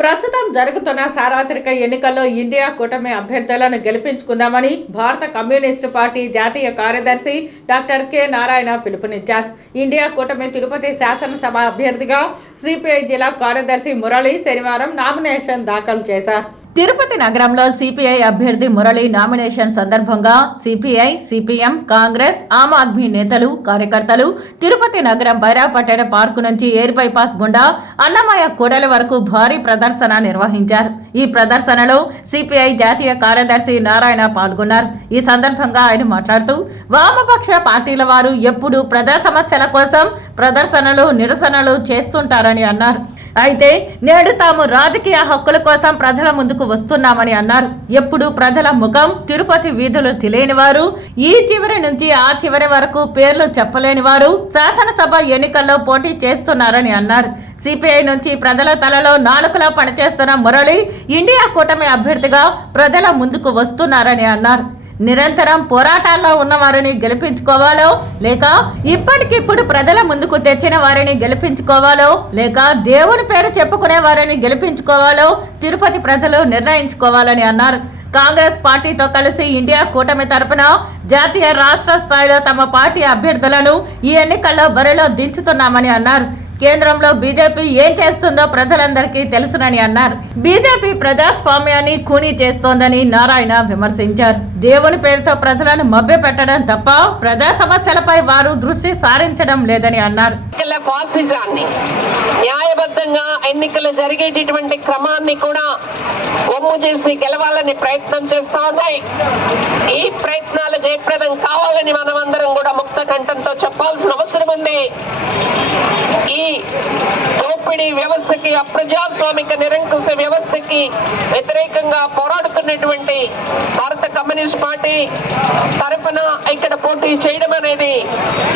ప్రస్తుతం జరుగుతున్న సార్వత్రిక ఎన్నికల్లో ఇండియా కూటమి అభ్యర్థులను గెలిపించుకుందామని భారత కమ్యూనిస్టు పార్టీ జాతీయ కార్యదర్శి డాక్టర్ కె నారాయణ పిలుపునిచ్చారు. ఇండియా కూటమి తిరుపతి శాసనసభ అభ్యర్థిగా సిపిఐ జిల్లా కార్యదర్శి మురళి శనివారం నామినేషన్ దాఖలు చేశారు. తిరుపతి నగరంలో సిపిఐ అభ్యర్థి మురళి నామినేషన్ సందర్భంగా సిపిఐ, సిపిఎం, కాంగ్రెస్, ఆమ్ ఆద్మీ నేతలు, కార్యకర్తలు తిరుపతి నగరం బైరాపట్టణ పార్కు నుంచి ఎయిర్ బైపాస్ గుండా అన్నమయ్య కూడల వరకు భారీ ప్రదర్శన నిర్వహించారు. ఈ ప్రదర్శనలో సిపిఐ జాతీయ కార్యదర్శి నారాయణ పాల్గొన్నారు. ఈ సందర్భంగా ఆయన మాట్లాడుతూ వామపక్ష పార్టీల వారు ఎప్పుడూ ప్రజా సమస్యల కోసం ప్రదర్శనలు, నిరసనలు చేస్తుంటారని అన్నారు. అయితే నేడు తాము రాజకీయ హక్కుల కోసం ప్రజల ముందుకు వస్తున్నామని అన్నారు. ఎప్పుడు ప్రజల ముఖం, తిరుపతి వీధులు తెలియని వారు, ఈ చివరి నుంచి ఆ చివరి వరకు పేర్లు చెప్పలేని వారు శాసనసభ ఎన్నికల్లో పోటీ చేస్తున్నారని అన్నారు. సిపిఐ నుంచి ప్రజల తలలో నాలుకలా పనిచేస్తున్న మురళి ఇండియా కూటమి అభ్యర్థిగా ప్రజల ముందుకు వస్తున్నారని అన్నారు. నిరంతరం పోరాటాల్లో ఉన్న వారిని గెలిపించుకోవాలో లేక ఇప్పటికిప్పుడు ప్రజల ముందుకు తెచ్చిన వారిని గెలిపించుకోవాలో లేక దేవుని పేరు చెప్పుకునే వారిని గెలిపించుకోవాలో తిరుపతి ప్రజలు నిర్ణయించుకోవాలని అన్నారు. కాంగ్రెస్ పార్టీతో కలిసి ఇండియా కూటమి తరపున జాతీయ, రాష్ట్ర స్థాయిలో తమ పార్టీ అభ్యర్థులను ఈ ఎన్నికల్లో బరిలో దించుతున్నామని అన్నారు. కేంద్రంలో బీజేపీ ఏం చేస్తుందో ప్రజలందరికీ తెలుసునని అన్నారు. బీజేపీ ప్రజాస్వామ్యాన్ని ఖూనీ చేస్తోందని నారాయణ విమర్శించారు. దేవుని పేరుతో ప్రజలను మభ్యపెట్టడం తప్ప ప్రజా సమస్యలపై వారు దృష్టి సారించడం లేదని అన్నారు. న్యాయబద్ధంగా ఎన్నికలు జరిగేటటువంటి క్రమాన్ని కూడా ఒమ్ము చేసి గెలవాలని ప్రయత్నం చేస్తా ఉన్నాయి. ఈ ప్రయత్నాలు జయప్రదం కావాలని మనమందరం కూడా ముక్త కంఠంతో చెప్పాల్సిన అవసరం ఉంది. ఈ దోపిడీ వ్యవస్థకి, అప్రజాస్వామిక నిరంకుశ వ్యవస్థకి వ్యతిరేకంగా పోరాడుతున్నటువంటి భారత కమ్యూనిస్ట్ పార్టీ తరఫున ఇక్కడ పోటీ చేయడం అనేది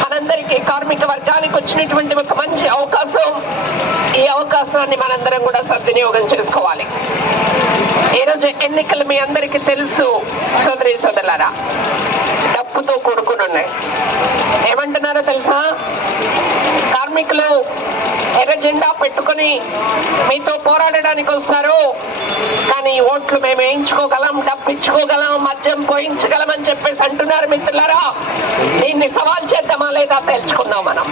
మనందరికీ, కార్మిక వర్గానికి వచ్చినటువంటి ఒక మంచి అవకాశం. ఈ అవకాశాన్ని మనందరం కూడా సద్వినియోగం చేసుకోవాలి. ఈరోజు ఎన్నికలు మీ అందరికీ తెలుసు సోదరి సోదరులారా, డబ్బుతో కూడుకుని ఉన్నాయి. ఏమంటున్నారో తెలుసా? కార్మికులు ఎర్ర జెండా పెట్టుకుని మీతో పోరాడడానికి వస్తారు, కానీ ఓట్లు మేము వేయించుకోగలం, డబ్బు ఇచ్చుకోగలం, మద్యం పోయించగలం అని చెప్పేసి అంటున్నారు. మిత్రులారా, దీన్ని సవాల్ చేద్దామా లేదా తెలుసుకుందాం మనం.